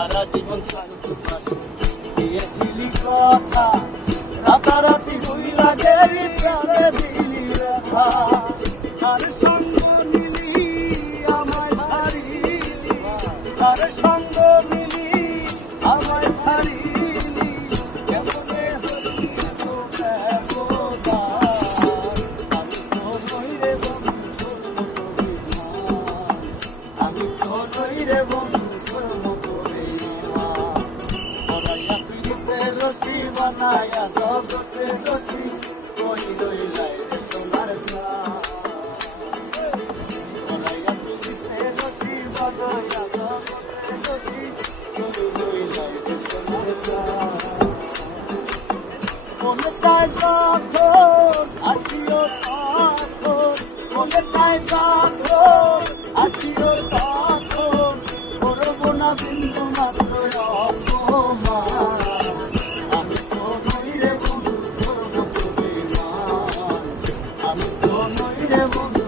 সারা জীবন দিয়েছিলি কথা রাতারাতি ভুইলা গেলি প্রাণে দিলি ব্যথা আর সঙ্গ নিলি আমায় ছাড়িলি আর সঙ্গ নিলি আমায় ছাড়িলি কেমনে হলি তো ব্যবতা আমি তো নই রে বন্ধু আমি তো নই রে বন্ধু রতি বানায়া জগতে রতি কই রইলাই রে সোনার বানায়া তুলিতে রতি বানায়া জগতে রতি কই রইলাই রে সোনার মনে চায় যখন আসিও তখন মনে চায় যখন আসিও তখন করব না বিন্দু মাত্র অপমান আমি তো নই রে বন্ধু